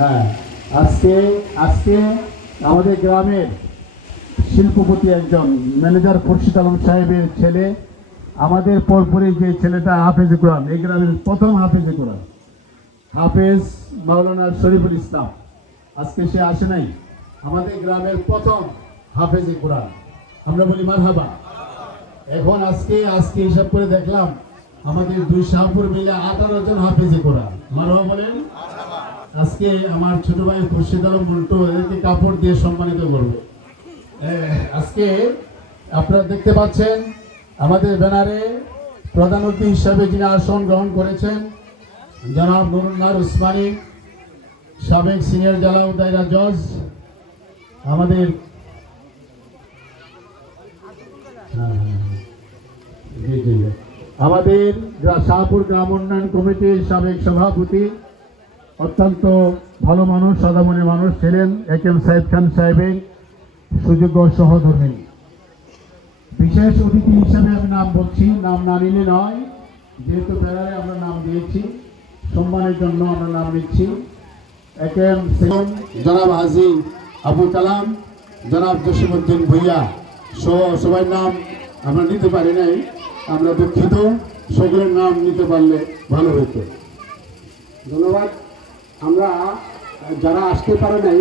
হ্যাঁ, আজকে আজকে আমাদের গ্রামের শিল্পপতি একজন ম্যানেজার খুরশিদ আলম সাহেবের ছেলে, আমাদের পরপরই যে ছেলেটা হাফেজে কোরআন, এই গ্রামের প্রথম হাফেজে কোরআন, হাফেজ মাওলানা শরীফুল ইসলাম, আজকে সে আসে নাই। আমাদের গ্রামের প্রথম হাফেজে কোরআন, আমরা বলি মারহাবা। এখন আজকে হিসাব করে দেখলাম আমাদের দুই শাহপুর মিলে 18 জন হাফেজে কোরআন, মারহাবা বলেন। আজকে আমার ছোট ভাই খুরশিদ আলম মন্টু এদেরকে কাপড় দিয়ে সম্মানিত করবে। আজকে আপনারা দেখতে পাচ্ছেন আমাদের ব্যানারে প্রধান অতিথি হিসাবে যিনি আসন গ্রহণ করেছেন জনাব নুরুন্নার উসমানী, সাবেক সিনিয়র জেলা দায়রা জজ, আমাদের শাহপুর গ্রাম উন্নয়ন কমিটির সাবেক সভাপতি, অত্যন্ত ভালো মানুষ, সাদামণি মানুষ ছিলেন একেএম সাইদ খান সাহেবের সুযোগ্য সহধর্মিনী। বিশেষ অতিথি হিসাবে আমি নাম বলছি, নাম না নিলে নয়, যেহেতু বেড়ারে আমরা নাম দিয়েছি, সম্মানের জন্য আমরা নাম নিচ্ছি। একেএম জনাব হাজী আবুল কালাম, জনাব জসিমউদ্দিন ভুইয়া সবাই নাম আমরা নিতে পারি নাই, আমরা দুঃখিত, সকলের নাম নিতে পারলে ভালো হতো। ধন্যবাদ। আমরা যারা আসতে পারে নাই,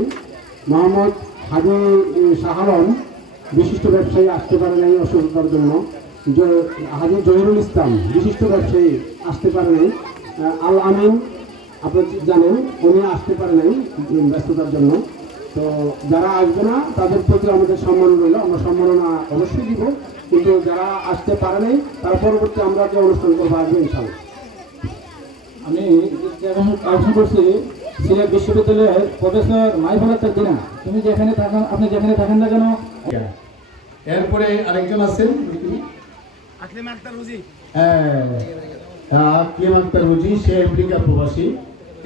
মোহাম্মদ হাজী শাহ আলম বিশিষ্ট ব্যবসায়ী আসতে পারে নাই অসুস্থতার জন্য, হাজী জহিরুল ইসলাম বিশিষ্ট ব্যবসায়ী আসতে পারে নাই, আল আমিন আপনারা জানেন উনি আসতে পারে নাই ব্যস্ততার জন্য। তো যারা আসবে না তাদের প্রতি আমাদের সম্মান রইল, আমরা সম্মাননা অবশ্যই দিব, কিন্তু যারা আসতে পারে নাই তারা পরবর্তী আমরা যে অনুষ্ঠান করবো আসবে ইনশাআল্লাহ। আমি আলোচনা করছি সিলেট বিশ্ববিদ্যালয়ের প্রফেসর মাইফুল আক্তার দিনা, তুমি যেখানে থাকেন, আপনি যেখানে থাকেন না কেন। এরপরে আরেকজন আছেন আকলিম আক্তার রুজি, সে আমেরিকা প্রবাসী।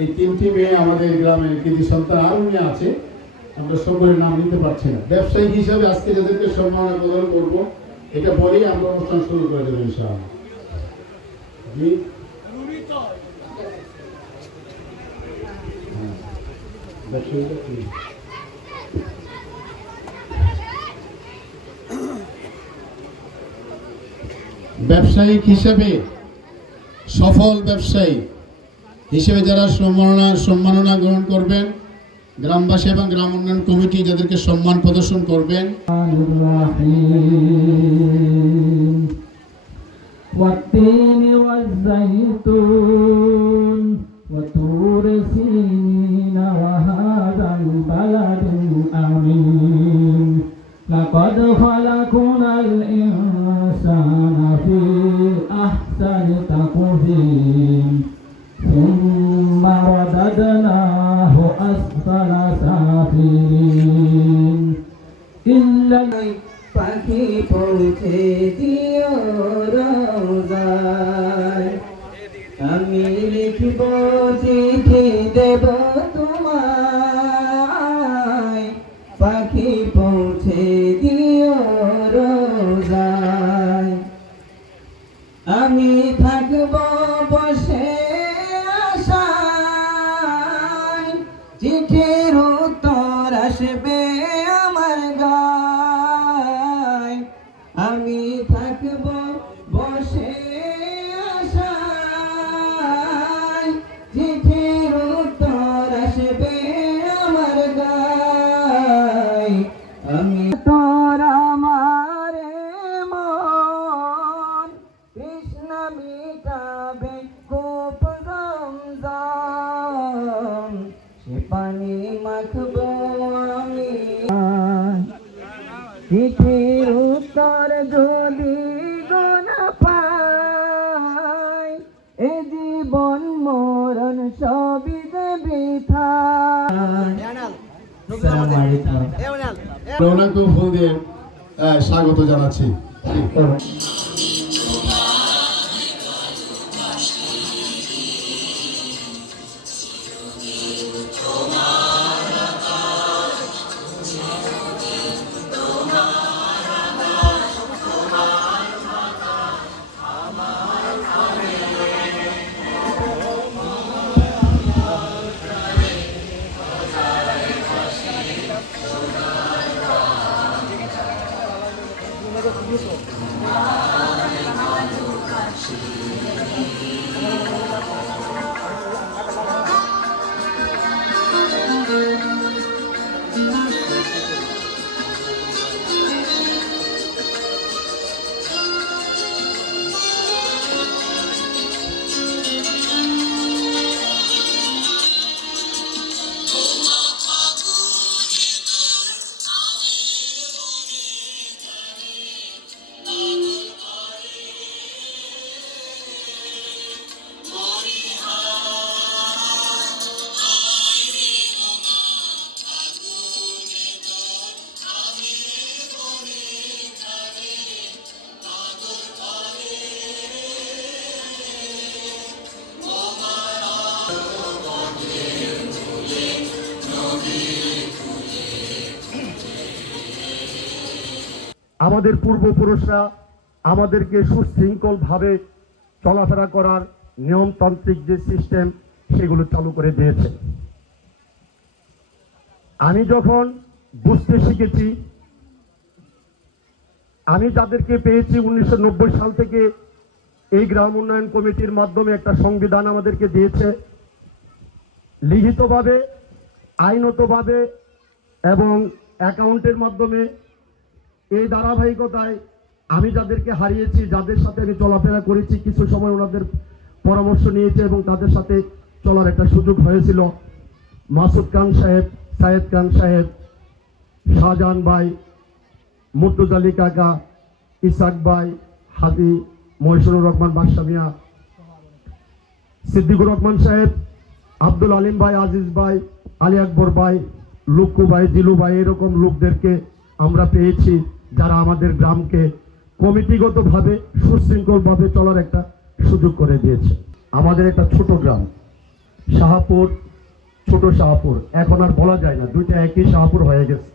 এই তিনটি মেয়ে আমাদের গ্রামের কৃতি সন্তান, আরো মেয়ে আছে, আমরা সকলের নাম নিতে পারছি না। ব্যবসায়িক হিসাবে আজকে যাদেরকে সম্মাননা প্রদান করবো এটা বলেই আমরা অনুষ্ঠান শুরু করে দেবো ইনশাআল্লাহ। জি, ব্যবসায়িক হিসেবে সফল ব্যবসায়ী হিসেবে যারা সম্মাননা গ্রহণ করবেন, গ্রামবাসী এবং গ্রাম উন্নয়ন কমিটি যাদেরকে সম্মান প্রদর্শন করবেন। وطور سينين وهذا البلد الأمين لقد خلقنا الإنسان في أحسن تقويم ثم رددناه أسفل سافلين إلا পাখি পৌঁছে দিও রোজায়, আমি লিখব চিঠি দেব তোমায়, পাখি পৌঁছে দিও রোজায়, আমি থাকব বসে আশায়, চিঠির উত্তর আসবে আমার গায়, আমি থাকব বসে আশায়, চিঠির উত্তর আসবে আমার গায়, আমি তোর আমার মন কৃষ্ণ মিটাবে কূপ রমজান, সে পানি মাখব আমি, চিঠির উত্তর যদি গোনা পাই, এ জীবন মরণ সবই দেবে ফুল দিয়ে স্বাগত জানাচ্ছি। আমাদের পূর্বপুরুষরা আমাদেরকে সুশৃঙ্খলভাবে চলাফেরা করার নিয়মতান্ত্রিক যে সিস্টেম সেগুলো চালু করে দিয়েছে। আমি যখন বুঝতে শিখেছি, আমি যাদেরকে পেয়েছি 1990 সাল থেকে এই গ্রাম উন্নয়ন কমিটির মাধ্যমে একটা সংবিধান আমাদেরকে দিয়েছে, লিখিতভাবে, আইনতভাবে এবং অ্যাকাউন্টের মাধ্যমে। এই ধারাবাহিকতায় আমি যাদেরকে হারিয়েছি, যাদের সাথে আমি চলাফেরা করেছি, কিছু সময় ওনাদের পরামর্শ নিয়েছি এবং তাদের সাথে চলার একটা সুযোগ হয়েছিল। মাসুদ খান সাহেব, সায়েদ খান সাহেব, শাহজাহান ভাই, মুর্তজা আলী কাকা, ইসাক ভাই, হাজি মহিষুর রহমান বাদশা মিয়া, সিদ্দিকুর রহমান সাহেব, আব্দুল আলিম ভাই, আজিজ ভাই, আলী আকবর ভাই, লুক্কু ভাই, জিলু ভাই, এরকম লোকদেরকে আমরা পেয়েছি যারা আমাদের গ্রামকে কমিটিগতভাবে সুশৃঙ্খলভাবে চলার একটা সুযোগ করে দিয়েছে। আমাদের একটা ছোট গ্রাম শাহপুর, ছোট শাহপুর, এখন আর বলা যায় না, দুইটা একই শাহপুর হয়ে গেছে।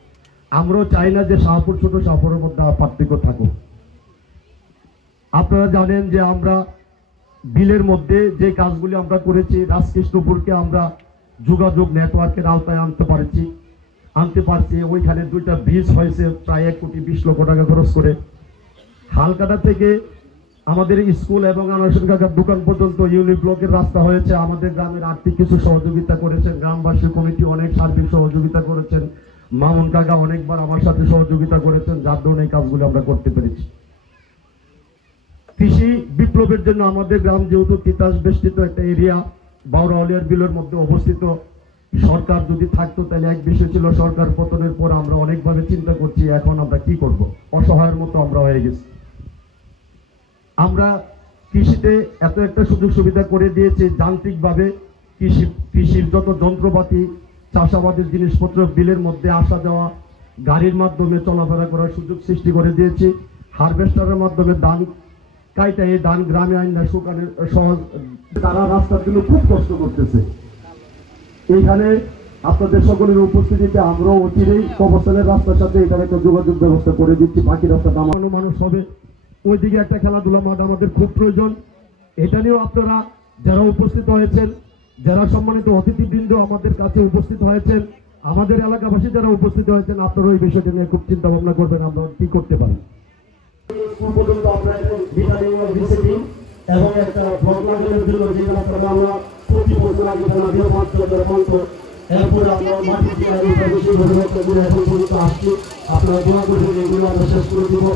আমরাও চাই না যে শাহপুর ছোট শাহপুরের মধ্যে পার্থক্য থাকুক। আপনারা জানেন যে আমরা বিলের মধ্যে যে কাজগুলি আমরা করেছি, রাজকৃষ্ণপুরকে আমরা যোগাযোগ নেটওয়ার্কের আওতায় আনতে পারছি। ওইখানে দুইটা ব্রিজ হয়েছে প্রায় 1,20,00,000 টাকা খরচ করে। হালকাটা থেকে আমাদের স্কুল এবং আনারসন কাকার দোকান পর্যন্ত ইউনিট ব্লকের রাস্তা হয়েছে। আমাদের গ্রামের আর্থিক কিছু সহযোগিতা করেছেন, গ্রামবাসী কমিটি অনেক সার্বিক সহযোগিতা করেছেন, মামুন কাকা অনেকবার আমার সাথে সহযোগিতা করেছেন, যার জন্য এই কাজগুলো আমরা করতে পেরেছি। কৃষি বিপ্লবের জন্য আমাদের গ্রাম যেহেতু তিতাস বেষ্টিত একটা এরিয়া, বাউরাউলিয়ার বিলের মধ্যে অবস্থিত, সরকার যদি থাকতো তাহলে এক বিষয় ছিল, সরকার পতনের পর আমরা অনেকভাবে চিন্তা করছি এখন আমরা কি করব, অসহায়ের মতো আমরা হয়ে গেছি। আমরা কৃষিতে এত একটা সুযোগ সুবিধা করে দিয়েছি, যান্ত্রিকভাবে কৃষির যত যন্ত্রপাতি, চাষাবাদের জিনিসপত্র বিলের মধ্যে আসা যাওয়া, গাড়ির মাধ্যমে চলাফেরা করার সুযোগ সৃষ্টি করে দিয়েছি। হারভেস্টারের মাধ্যমে ধান কাইটা এই ধান গ্রামে আইনা শুকানোর সহজ। তারা রাস্তার জন্য খুব কষ্ট করতেছে। এইখানে আপনাদের সকলের উপস্থিতিতে আমরাও অচিরেই কবরস্থানের রাস্তার সাথে এটার একটা যোগাযোগ ব্যবস্থা করে দিচ্ছি। বাকি রাস্তাটা আমারও মানুষ হবে, ওইদিকে একটা খেলাধুলা মাঠ আমাদের খুব প্রয়োজন। এটা নিয়েও আপনারা যারা উপস্থিত হয়েছেন, যারা সম্মানিত অতিথিবৃন্দ আমাদের কাছে উপস্থিত হয়েছেন, আমাদের এলাকাবাসী যারা উপস্থিত হয়েছেন, আপনারা ওই বিষয়টা নিয়ে খুব চিন্তা ভাবনা করবেন আমরা কি করতে পারি। পর্যন্ত আমরা এবং একটা ব্লকের জন্য যে রাস্তাটা আমরা প্রতি বছর আগে এরপরে আমরা মাটি দিয়ে এখন পর্যন্ত আসছি। আপনারা দোয়া করবেন, এগুলো আমরা শেষ করে দেব।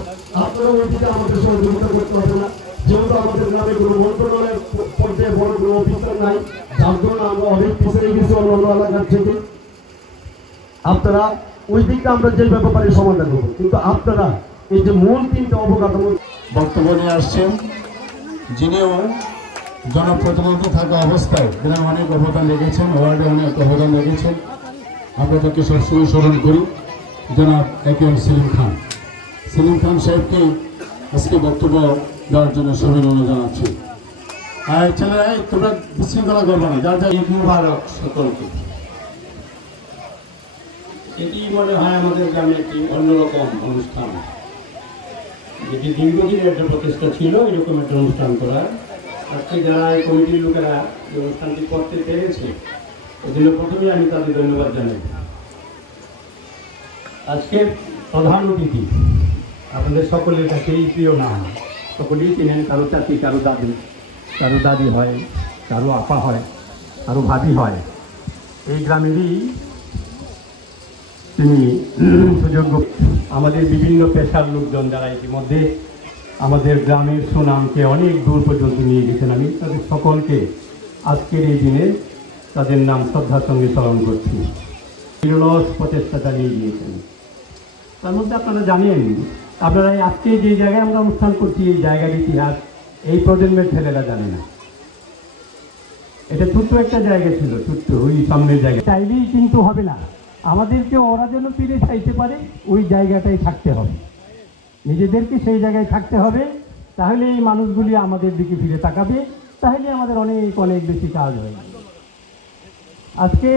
আপনারা ওই দিকে আমাদের সহযোগিতা করতে হবে না, যেহেতু আমাদের গ্রামে কোনো মন্ত্রণালয়ের পর্যায়ে বড় কোনো অফিসার নাই, যার জন্য আমরা অনেক পিছিয়ে গেছি অন্য এলাকার থেকে। আপনারা ওই দিকটা আমরা যেভাবে পারি সমাধান করবো, কিন্তু আপনারা এই যে মূল তিনটা অবকাঠামো বক্তব্য নিয়ে আসছেন, যিনিও জনপ্রতিনিধি থাকা অবস্থায় গ্রামে অনেক অবদান রেখেছেন, ওয়ার্ডে অনেক অবদান রেখেছেন। আমরা তাকে সবসময় স্মরণ করি, জনাব একেএম সেলিম খান সাহেবকে আজকে বক্তব্য দেওয়ার জন্য অভিনন্দন জানাচ্ছি। ছেলেরা তোমরা বিশৃঙ্খলা করবে না, যার যার ঈদ মুবারক সকলকে। এটি মনে হয় আমাদের গ্রামে একটি অন্যরকম অনুষ্ঠান, যেটি দীর্ঘদিনের একটা প্রচেষ্টা ছিল এরকম একটা অনুষ্ঠান করার। আজকে যারা এই কমিটির লোকেরা এই অনুষ্ঠানটি করতে পেরেছে, এই জন্য প্রথমে আমি তাদের ধন্যবাদ জানাই। আজকের প্রধান অতিথি আপনাদের সকলের কাছেই প্রিয় নাম, সকলেই চিনেন, কারো চাচি, কারো দাদি হয়, কারো আপা হয়, কারো ভাবি হয়। এই গ্রামেরই তিনি সুযোগ্য। আমাদের বিভিন্ন পেশার লোকজন যারা ইতিমধ্যে আমাদের গ্রামের সুনামকে অনেক দূর পর্যন্ত নিয়ে গেছেন, আমি তাদের সকলকে আজকের এই দিনে তাদের নাম শ্রদ্ধার সঙ্গে স্মরণ করছি। নিরলস প্রচেষ্টা চালিয়ে গিয়েছেন। তার মধ্যে আপনারা জানেন, আপনারা আজকে যে জায়গায় আমরা অনুষ্ঠান করছি, এই জায়গার ইতিহাস এই প্রজন্মের ছেলেরা জানে না। এটা ছোট্ট একটা জায়গা ছিল, ছোট্ট ওই সামনের জায়গা, চাইলেই কিন্তু হবে না। আমাদেরকে ওরা যেন ফিরে চাইতে পারে, ওই জায়গাটাই থাকতে হবে, নিজেদেরকে সেই জায়গায় থাকতে হবে। তাহলে এই মানুষগুলি আমাদের দিকে ফিরে তাকাবে, তাহলে আমাদের অনেক অনেক বেশি কাজ হয়। আজকে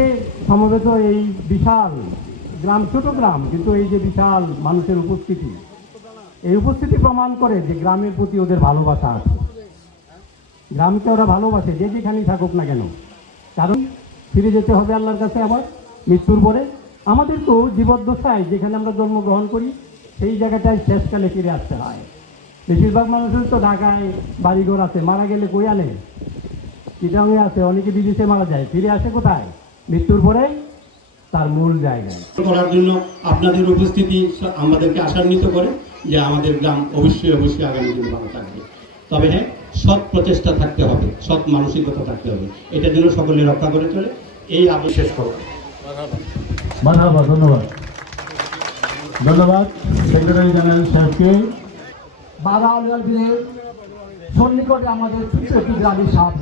সমবেত এই বিশাল গ্রাম, ছোট গ্রাম, কিন্তু এই যে বিশাল মানুষের উপস্থিতি, এই উপস্থিতি প্রমাণ করে যে গ্রামের প্রতি ওদের ভালোবাসা আছে, গ্রামকে ওরা ভালোবাসে যে যেখানেই থাকুক না কেন। কারণ ফিরে যেতে হবে আল্লাহর কাছে আবার মৃত্যুর পরে। আমাদের তো জীবদ্দশায় যেখানে আমরা জন্মগ্রহণ করি সেই জায়গাটায় শেষকালে ফিরে আসতে হয়। বেশিরভাগ মানুষের তো ঢাকায় বাড়িঘর আছে, মারা গেলে কই আনে, চিটাঙে আছে, অনেকে বিদেশে মারা যায়, ফিরে আসে কোথায়? মৃত্যুর পরেই তার মূল জায়গায়। করার জন্য আপনাদের উপস্থিতি আমাদেরকে আশান্বিত করে যে আমাদের গ্রাম অবশ্যই অবশ্যই আগামী দিন ভালো থাকবে। তবে হ্যাঁ, সৎ প্রচেষ্টা থাকতে হবে, সৎ মানসিকতা থাকতে হবে, এটার জন্য সকলে রক্ষা করে চলে। এই আবেগ শেষ করব। মারহাবা, ধন্যবাদ। ধন্যবাদ সেক্রেটারি জেনারেল সাহেবকে। বাধা দিনের সন্নিকটে আমাদের ছোট্ট একটি গ্রামের সাহায্য।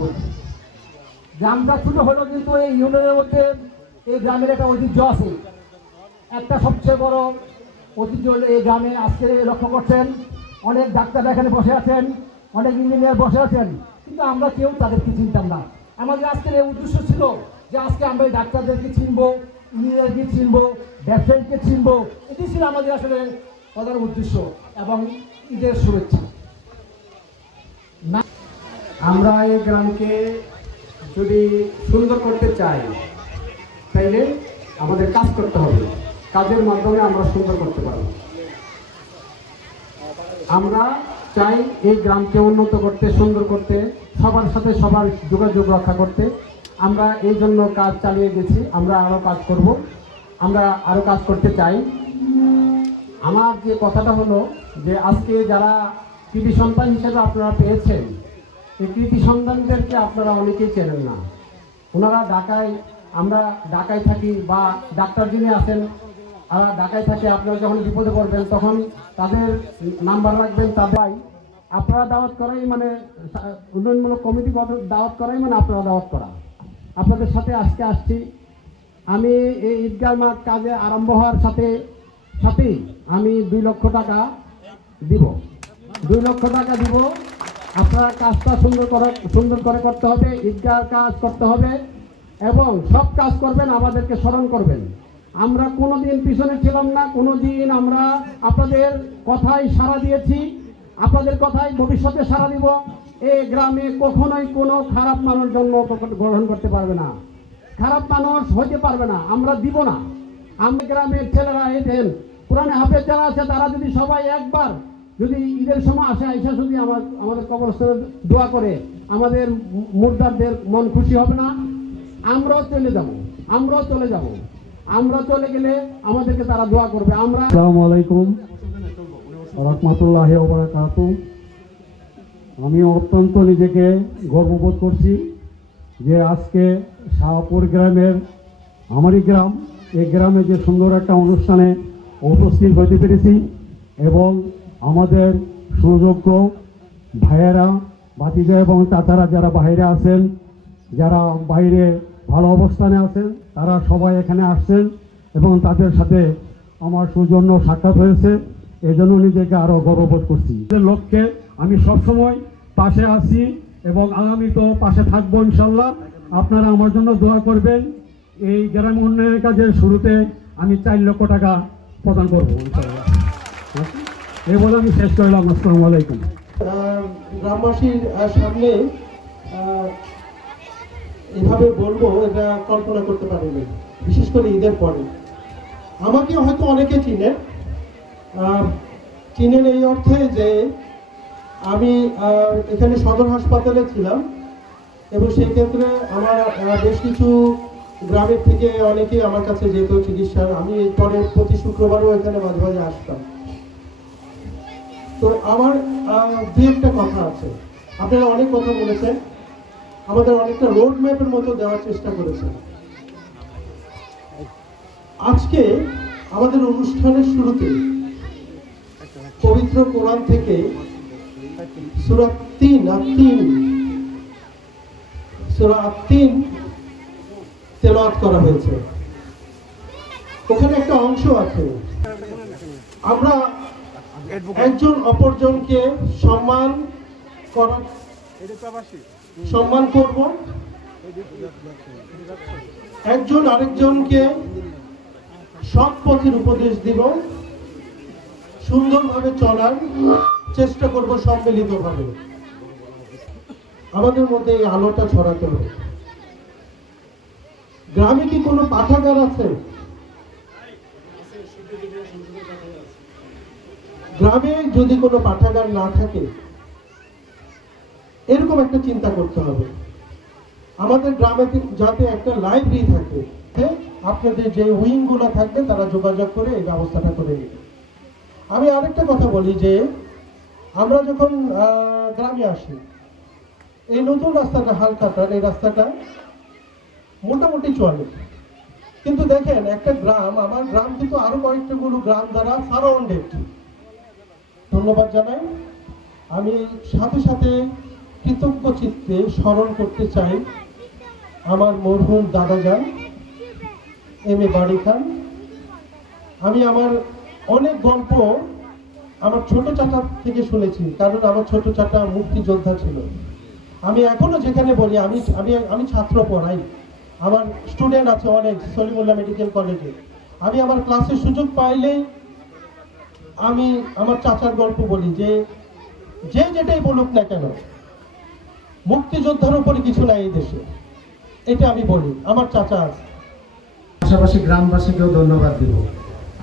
গ্রামটা ছোট হলেও কিন্তু এই ইউনিয়নের মধ্যে এই গ্রামের একটা ঐতিহ্য আছে। একটা সবচেয়ে বড় ঐতিহ্য হলো এই গ্রামে আজকে লক্ষ্য করছেন অনেক ডাক্তার এখানে বসে আছেন, অনেক ইঞ্জিনিয়ার বসে আছেন, কিন্তু আমরা কেউ তাদেরকে চিনতাম না। আমাদের আজকের এই উদ্দেশ্য ছিল যে আজকে আমরা এই ডাক্তারদেরকে চিনবো, ইঞ্জিনিয়ারকে চিনবো, ব্যবসায়ীকে চিনবো। এটি ছিল আমাদের আসলে প্রধান উদ্দেশ্য এবং ঈদের শুভেচ্ছা। আমরা এই গ্রামকে যদি সুন্দর করতে চাই তাইলে আমাদের কাজ করতে হবে, কাজের মাধ্যমে আমরা সুন্দর করতে পারব। আমরা চাই এই গ্রামকে উন্নত করতে, সুন্দর করতে, সবার সাথে সবার যোগাযোগ রক্ষা করতে। আমরা এই জন্য কাজ চালিয়ে গেছি, আমরা আরও কাজ করব, আমরা আরও কাজ করতে চাই। আমার যে কথাটা হলো যে আজকে যারা কৃতি সন্তান হিসেবে আপনারা পেয়েছেন, এই কৃতি সন্তানদেরকে আপনারা অনেকেই চেনেন না। ওনারা ঢাকায়, আমরা ঢাকায় থাকি বা ডাক্তার যিনি আছেন আর ঢাকায় থাকে, আপনারা যখন বিপদে পড়বেন তখন তাদের নাম্বার রাখবেন। তাদের আপনারা দাওয়াত করাই মানে উন্নয়নমূলক কমিটি দাওয়াত করাই মানে আপনারা দাওয়াত করা। আপনাদের সাথে আজকে আসছি। আমি এই ঈদগাহ মাঠ কাজে আরম্ভ হওয়ার সাথেই আমি 2 লক্ষ টাকা দিব, 2 লক্ষ টাকা দিব। আপনারা কাজটা সুন্দর করে করতে হবে, ঈদগাহর কাজ করতে হবে এবং সব কাজ করবেন, আমাদেরকে স্মরণ করবেন। আমরা কোনোদিন পিছনে ছিলাম না, কোনোদিন আমরা আপনাদের কথাই সাড়া দিয়েছি, আপনাদের কথাই ভবিষ্যতে সাড়া দিব। এই গ্রামে কখনোই কোনো খারাপ মানুষ জন্মগ্রহণ করতে পারবে না, খারাপ মানুষ হইতে পারবে না, আমরা দিব না। আমরা গ্রামের ছেলেরা এই দেন পুরানে হাফেজ যারা আছে তারা যদি সবাই একবার যদি ঈদের সময় আসে আইসা যদি আমাদের কবরস্থানে দোয়া করে, আমাদের মুর্দারদের মন খুশি হবে না? আমরাও চলে যাব, আমরা চলে গেলে আমাদেরকে তারা দোয়া করবে। আসসালামু আলাইকুম রাহমাতুল্লাহি ওয়া বারাকাতুহু। আমি অত্যন্ত নিজেকে গর্ববোধ করছি যে আজকে শাহপুর গ্রামের, আমারই গ্রাম, এই গ্রামে যে সুন্দর একটা অনুষ্ঠানে উপস্থিত হতে পেরেছি এবং আমাদের সুযোগ্য ভাইয়েরা, ভাতিজা এবং চাচারা যারা বাইরে আছেন, যারা বাইরে ভালো অবস্থানে আছেন, তারা সবাই এখানে আসছেন এবং তাদের সাথে আমার সৌজন্য সাক্ষাৎ হয়েছে। এজন্য নিজেকে আরও গর্ববোধ করছি। লক্ষ্যে আমি সবসময় পাশে আছি এবং আগামী তো পাশে থাকবো ইনশাল্লাহ। আপনারা আমার জন্য দোয়া করবেন। এই গ্রাম উন্নয়নের কাজের শুরুতে আমি 4 লক্ষ টাকা প্রদান করবো ইনশাল্লাহ। এই বলে আমি শেষ করলাম। আসসালামু আলাইকুম। গ্রামবাসীর সামনে এভাবে বলবো এটা কল্পনা করতে পারিনি, বিশেষ করে ঈদের পরে। আমাকে হয়তো অনেকে চিনেন এই অর্থে যে আমি এখানে সদর হাসপাতালে ছিলাম এবং সেই ক্ষেত্রে আমার বেশ কিছু গ্রামের থেকে অনেকে আমার কাছে যেত চিকিৎসার। আমি পরে প্রতি শুক্রবারও এখানে মাঝে মাঝে আসতাম। তো আমার দু একটা কথা আছে। আপনারা অনেক কথা বলেছেন, আমাদের অনেকটা রোড ম্যাপের মতো দেওয়ার চেষ্টা করেছেন। আজকে আমাদের অনুষ্ঠানের শুরুতে পবিত্র কোরআন থেকে সূরা 3 তেলাওয়াত করা হয়েছে। ওখানে একটা অংশ আছে, আমরা একজন অপরজনকে সম্মান করব, একজন আরেকজনকে সৎ পথের উপদেশ দিব, সুন্দরভাবে চলার চেষ্টা করব সম্মিলিতভাবে। আমাদের মধ্যে এই আলোটা ছড়াতে হবে। গ্রামে কি কোনো পাঠাগার আছে? গ্রামে যদি কোনো পাঠাগার না থাকে, এরকম একটা চিন্তা করতে হবে। আমাদের গ্রামে যাতে একটা লাইব্রেরি থাকে, হ্যাঁ, আপনাদের যে উইং গুলো থাকবে তারা যোগাযোগ করে এই ব্যবস্থাটা করে নেবে। আমি আরেকটা কথা বলি যে আমরা যখন গ্রামে আসি, এই নতুন রাস্তাটা হালকাটার, এই রাস্তাটা মোটামুটি চলে, কিন্তু দেখেন একটা গ্রাম, আমার গ্রাম কিন্তু আরো কয়েকটা গুলো গ্রাম দ্বারা সারাউন্ডেড। ধন্যবাদ জানাই। আমি সাথে সাথে কৃতজ্ঞ চিত্তে স্মরণ করতে চাই আমার মরহুম দাদাজান এম.এ. বাড়ি খান। আমি আমার অনেক গল্প আমার ছোট চাচা থেকে শুনেছি, কারণ আমার ছোট চাচা মুক্তিযোদ্ধা ছিল। আমি এখনো যেখানে বলি, আমি আমি আমি ছাত্র পড়াই, আমার স্টুডেন্ট আছে অনেক সলিমুল্লাহ মেডিকেল কলেজে। আমি আমার ক্লাসের সুযোগ পাইলেই আমি আমার চাচার গল্প বলি, যে যেটাই বলুক না কেন, মুক্তিযোদ্ধার উপরে কিছু নাই এই দেশে, এটা আমি বলি। আমার চাচা আছে। পাশাপাশি গ্রামবাসীকেও ধন্যবাদ দিব।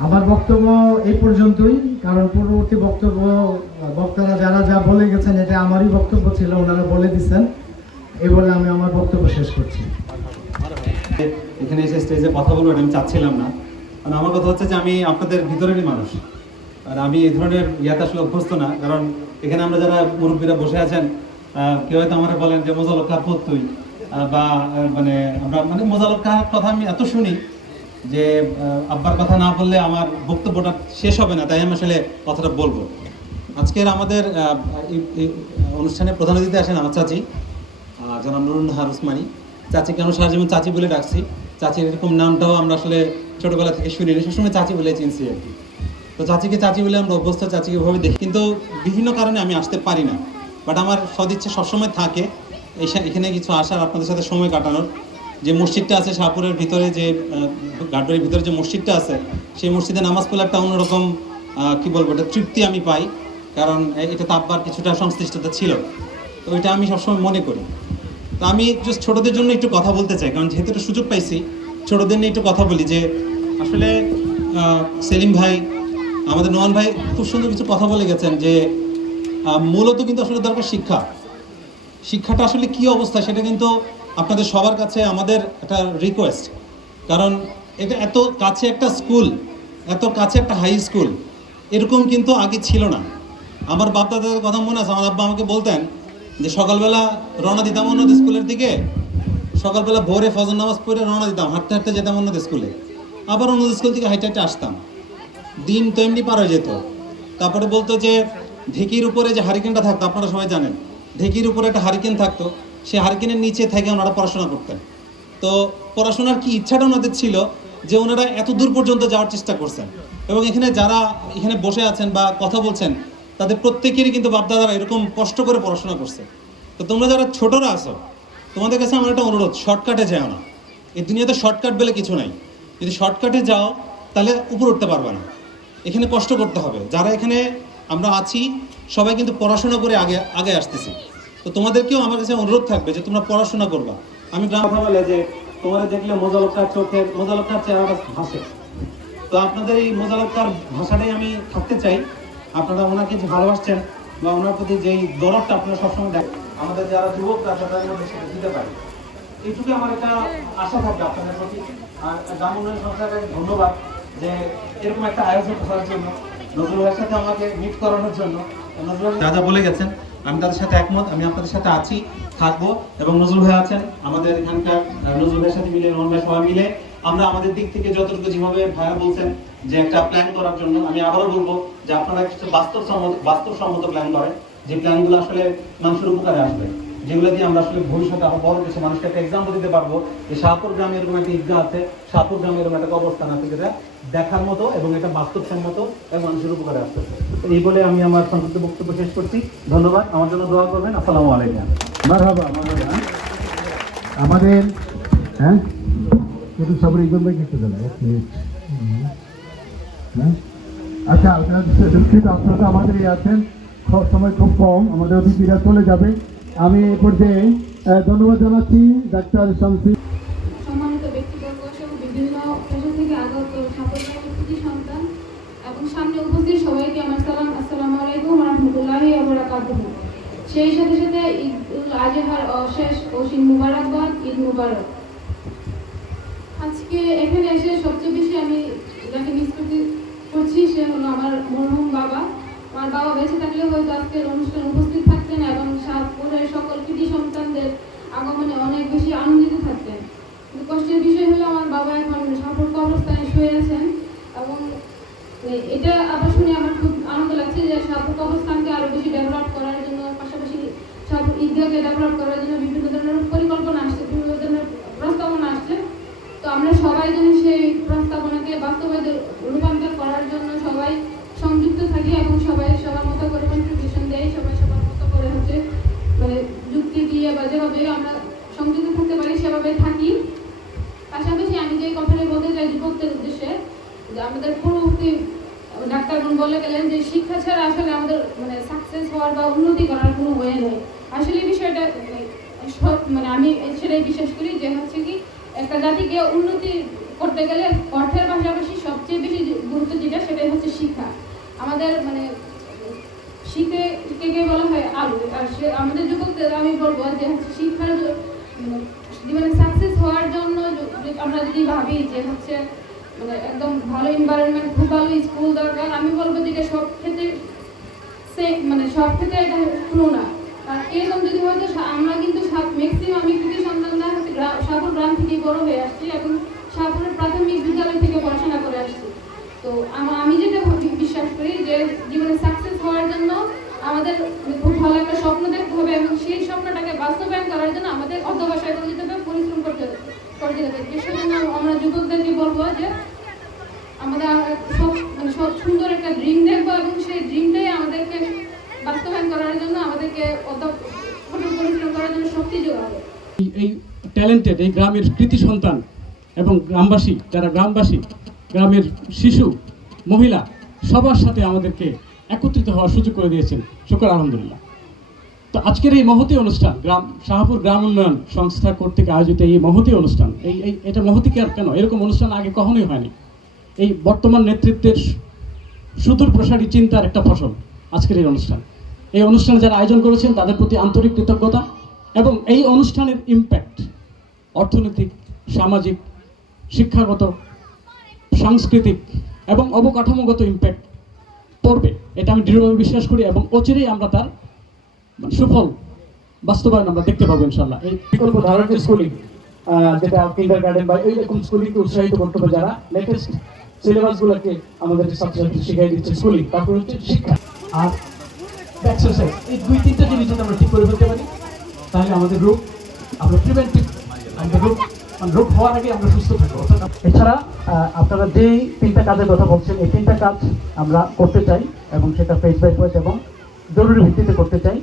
আমার বক্তব্য এই পর্যন্তই, কারণ পূর্ববর্তী বক্তারা যারা যা বলে গেছেন এটা আমারই বক্তব্য ছিল, ওনারা বলে দিচ্ছেন। এই বলে আমি আমার বক্তব্য শেষ করছি। এখানে এসে স্টেজে কথা বলবো এটা আমি চাচ্ছিলাম না, কারণ আমার কথা হচ্ছে যে আমি আপনাদের ভিতরেরই মানুষ, আর আমি এই ধরনের ইয়াতে আসলে অভ্যস্ত না। কারণ এখানে আমরা যারা মুরব্বীরা বসে আছেন, কেউ হয়তো আমরা বলেন যে মোজালক্কার পথ তুই, বা মানে আমরা মানে মোজালক্কার কথা আমি এত শুনি যে আব্বার কথা না বললে আমার বক্তব্যটা শেষ হবে না, তাই আমি আসলে কথাটা বলবো। আজকের আমাদের অনুষ্ঠানে প্রধান অতিথি আসেন আমার চাচি, জনাব নুরুন নাহার উসমানী। চাচি কেন সারা জীবন চাচি বলে ডাকছি, চাচির এরকম নামটাও আমরা আসলে ছোটোবেলা থেকে শুনি, সবসময় চাচি বলে চিনছি আর কি। তো চাচিকে চাচি বলে আমরা অভ্যস্ত, চাচিকে ওভাবে দেখি, কিন্তু বিভিন্ন কারণে আমি আসতে পারি না। বাট আমার সদিচ্ছা সবসময় থাকে এখানে কিছু আসার, আপনাদের সাথে সময় কাটানোর। যে মসজিদটা আছে শাহপুরের ভিতরে, যে গাড্ডারির ভিতরে যে মসজিদটা আছে, সেই মসজিদে নামাজ পড়লে একটা অন্যরকম কী বলবো, এটা তৃপ্তি আমি পাই, কারণ এটা আব্বার কিছুটা সংশ্লিষ্টতা ছিল, তো এটা আমি সবসময় মনে করি। তো আমি জাস্ট ছোটোদের জন্য একটু কথা বলতে চাই, কারণ যেহেতু একটা সুযোগ পাইছি ছোটোদের নিয়ে একটু কথা বলি। যে আসলে সেলিম ভাই, আমাদের নোমান ভাই খুব সুন্দর কিছু কথা বলে গেছেন, যে মূলত কিন্তু আসলে দরকার শিক্ষাটা আসলে কী অবস্থা সেটা কিন্তু আপনাদের সবার কাছে আমাদের একটা রিকোয়েস্ট। কারণ এটা এত কাছে একটা স্কুল, এত কাছে একটা হাই স্কুল, এরকম কিন্তু আগে ছিল না। আমার বাপ দাদাদের কথা মনে আছে, আমার আব্বা আমাকে বলতেন যে সকালবেলা রওনা দিতাম অন্যদের স্কুলের দিকে, সকালবেলা ভোরে ফজর নামাজ পড়ে রওনা দিতাম, হাঁটতে হাঁটতে যেতাম অন্যদের স্কুলে, আবার অন্যদের স্কুল থেকে হাইটে হাইটে আসতাম। দিন তো এমনি পার হয়ে যেত। তারপরে বলতো যে ঢেকির উপরে যে হারিকেনটা থাকতো, আপনারা সবাই জানেন, ঢেকির উপরে একটা হারিকেন থাকতো, সেই হারিকেনের নিচে থেকে ওনারা পড়াশোনা করতেন। তো পড়াশোনার কি ইচ্ছাটা ওনাদের ছিল যে ওনারা এত দূর পর্যন্ত যাওয়ার চেষ্টা করছেন। এবং এখানে যারা এখানে বসে আছেন বা কথা বলছেন, তাদের প্রত্যেকেরই কিন্তু বাপদাদারা এরকম কষ্ট করে পড়াশোনা করছে। তো তোমরা যারা ছোটরা আছো, তোমাদের কাছে আমার একটা অনুরোধ, শর্টকাটে যাও না। এই দুনিয়াতে শর্টকাট বলে কিছু নাই। যদি শর্টকাটে যাও তাহলে উপর উঠতে পারবে না, এখানে কষ্ট করতে হবে। যারা এখানে আমরা আছি সবাই কিন্তু পড়াশোনা করে আগে আসতেছি। তো তোমাদেরকেও আমার কাছে অনুরোধ থাকবে যে তোমরা পড়াশোনা করবা। আমি গ্রাম কথা বলে যে তোমরা দেখলে মোজালক্কার চোখের, মোজালক্কার চেহারাটা ভাসে, তো আপনাদের এই মোজালক্কার ভাষাটাই আমি থাকতে চাই। আপনারা ওনাকে যে ভালোবাসছেন বা ওনার প্রতি যেই দরদটা আপনারা সবসময় দেখেন, আমাদের যারা যুবকরা তাদের মধ্যে সেটা দিতে পারে, এইটুকু আমার একটা আশা থাকবে আপনাদের প্রতি। আর গ্রাম উন্নয়ন সংস্থাকে ধন্যবাদ যে এরকম একটা আয়োজন করার জন্য, নজরুল ভাইয়ের সাথে আমাকে মিট করানোর জন্য। নজরুল ভাই যা বলে গেছেন আমি তাদের সাথে একমত, আমি আপনাদের সাথে আছি, থাকবো। এবং নজরুল ভাই আছেন আমাদের এখানকার, নজরুল ভাইয়ের সাথে মিলে, রহমান ভাই সবাই মিলে আমরা আমাদের দিক থেকে যতটুকু, যেভাবে ভাইয়া বলছেন যে একটা প্ল্যান করার জন্য, আমি আবারও বলবো যে আপনারা কিছু বাস্তবসম্মত প্ল্যান করেন, যে প্ল্যানগুলো আসলে মানুষের উপকারে আসবে, যেগুলো দিয়ে আমরা আসলে ভবিষ্যতে আরো বড় কিছু মানুষকে একটা এক্সাম্পল দিতে পারবো। এই শাহপুর গ্রামে এরকম একটা ঈদগাহ আছে, শাহপুর গ্রামে এরকম একটা কবরস্থান আছে, যেটা দেখার মতো এবং এটা বাস্তবসম্মত এবং মানুষের উপকারে আসছে। এই বলে আমি আমার সংক্ষিপ্ত বক্তব্য শেষ করছি। ধন্যবাদ, আমার জন্য দোয়া করবেন। আসসালামু আলাইকুম। মারহাবা। আমাদের হ্যাঁ একটু সবার ইগন ভাই একটু দেন, 1 মিনিট। হ্যাঁ আচ্ছা দুঃখিত, আপনারা আমাদের আছেন, সময় খুব কম, আমাদের অতিথিরা চলে যাবে। আমি এই পর্যায়ে ধন্যবাদ জানাচ্ছি ডাক্তার শামসী। সম্মানিত ব্যক্তিবর্গ সহ বিভিন্ন পেশা থেকে আগত ছাত্রছাত্রী সন্তান এবং সামনে উপস্থিত সবাইকে আমার সালাম, আসসালামু আলাইকুম ওয়া রাহমাতুল্লাহি ওয়া বারাকাতুহু। সেই সাথে সাথে ঈদ উল আজহার অশেষ অসীম মুবারকবাদ, ঈদ মুবারক। আজকে এখানে এসে সবচেয়ে বেশি আমি যাকে মিস করছি সে হলো আমার মরহুম বাবা। আমার বাবা বেঁচে থাকলে হয়তো আজকের অনুষ্ঠানে উপস্থিত থাকতেন এবং সাতপুরের সকল কৃতি সন্তানদের আগমনে অনেক বেশি আনন্দিত থাকতেন। কিন্তু কষ্টের বিষয় হলো আমার বাবা এখন সাপুর কবরস্থানে শুয়ে আছেন এবং এটা আবার শুনে আমার খুব আনন্দ লাগছে যে সাপুর কবরস্থানকে আরো বেশি ডেভেলপ করার জন্য, পাশাপাশি সাপুর ঈদগাহকে ডেভেলপ করার জন্য বিভিন্ন ধরনের পরিকল্পনা আসছে, বিভিন্ন ধরনের প্রস্তাবনা আসছে। তো আমরা সবাই যেন সেই প্রস্তাবনাকে বাস্তবায়িত রূপান্তর করার জন্য সবাই সংযুক্ত থাকি এবং সবাই সবার মতো করে কন্ট্রিবিউশন দেয়, সবাই সবার মতো করে হচ্ছে মানে যুক্তি দিয়ে বা যেভাবে আমরা সংযুক্ত থাকতে পারি সেভাবে থাকি। পাশাপাশি আমি যে কথাটা বলতে চাই যুবকদের উদ্দেশ্যে, যে আমাদের পূর্ববর্তী ডাক্তারগণ বলে গেলেন যে শিক্ষা ছাড়া আসলে আমাদের মানে সাকসেস হওয়ার বা উন্নতি করার কোনো ওয়ে নেই। আসলে বিষয়টা মানে আমি সেটাই বিশ্বাস করি যে হচ্ছে কি একটা জাতিকে উন্নতি করতে গেলে অর্থের পাশাপাশি সবচেয়ে বেশি গুরুত্ব যেটা সেটাই হচ্ছে শিক্ষা। আমাদের মানে শিক্ষাকে বলা হয় আলো, আর আমাদের যুবকদের আমি বলবো যে হচ্ছে শিক্ষার জীবনে সাকসেস হওয়ার জন্য আমরা যদি ভাবি যে হচ্ছে মানে একদম ভালো এনভায়রনমেন্ট, খুব ভালো স্কুল দরকার, আমি বলবো যে এটা সব ক্ষেত্রে মানে সব ক্ষেত্রে এটা পুরো না। আর এরকম যদি হয়তো আমরা কিন্তু ম্যাক্সিমাম আমি কৃতি সন্তানরা হচ্ছে সাপুর গ্রাম থেকে বড় হয়ে আসছি এবং সাপুরের প্রাথমিক বিদ্যালয় থেকে পড়াশোনা করে আসছি। তো আমি যেটা বিশ্বাস করি যে জীবনে সাকসেস হওয়ার জন্য আমাদের খুব ভালো একটা স্বপ্ন দেখতে হবে এবং সেই স্বপ্নটাকে বাস্তবায়ন করার জন্য আমাদের অধ্যবসায় করে যেতে হবে, পরিশ্রম করতে হবে। সেজন্য আমরা যুবকদেরকে বলবো যে আমাদের সব সুন্দর একটা ড্রিম দেখবো এবং সেই ড্রিমটাই আমাদেরকে বাস্তবায়ন করার জন্য আমাদেরকে কঠোর পরিশ্রম করার জন্য শক্তি যোগাবে। এই ট্যালেন্টেড এই গ্রামের কৃতি সন্তান এবং গ্রামবাসী, যারা গ্রামবাসী, গ্রামের শিশু, মহিলা সবার সাথে আমাদেরকে একত্রিত হওয়ার সুযোগ করে দিয়েছেন, শুকর আলহামদুলিল্লাহ। তো আজকের এই মহতী অনুষ্ঠান শাহপুর গ্রাম উন্নয়ন সংস্থা কর্তৃক আয়োজিত এই মহতী অনুষ্ঠান, এটা মহতী কেন, এরকম অনুষ্ঠান আগে কখনোই হয়নি। এই বর্তমান নেতৃত্বের সুদূর প্রসারী চিন্তার একটা ফসল আজকের এই অনুষ্ঠান। এই অনুষ্ঠানে যারা আয়োজন করেছেন তাদের প্রতি আন্তরিক কৃতজ্ঞতা এবং এই অনুষ্ঠানের ইম্প্যাক্ট অর্থনৈতিক, সামাজিক, শিক্ষাগত, সাংস্কৃতিক এবং অবকাঠামোগত ইম্প্যাক্ট পড়বে, এটা আমি দৃঢ়ভাবে বিশ্বাস করি এবং অচিরেই আমরা তার সুফল বাস্তবায়ন আমরা দেখতে পাবো ইনশাআল্লাহ। এই বিকল্প ধারণের স্কুলিং, যেটা কিন্ডারগার্টেন বা এইরকম স্কুলিংকে উৎসাহিত করতে হবে, যারা লেটেস্ট সিলেবাসগুলোকে আমাদের ছাত্রছাত্রী শিখিয়ে দিচ্ছে স্কুলিং, তারপর হচ্ছে শিক্ষা আর এক্সারসাইজ। এই 2-3টা জিনিস যদি আমরা ঠিক করে ফেলতে পারি তাহলে আমাদের রোগ আমরা প্রিভেন্টিভ, আমাদের রোগ হওয়ার আগে আমরা সুস্থ থাকবো। এছাড়া আপনারা যেই 3টা কাজের কথা বলছেন, এই 3টা কাজ আমরা করতে চাই এবং সেটা ফেস বাই ফেস এবং জরুরি ভিত্তিতে করতে চাই।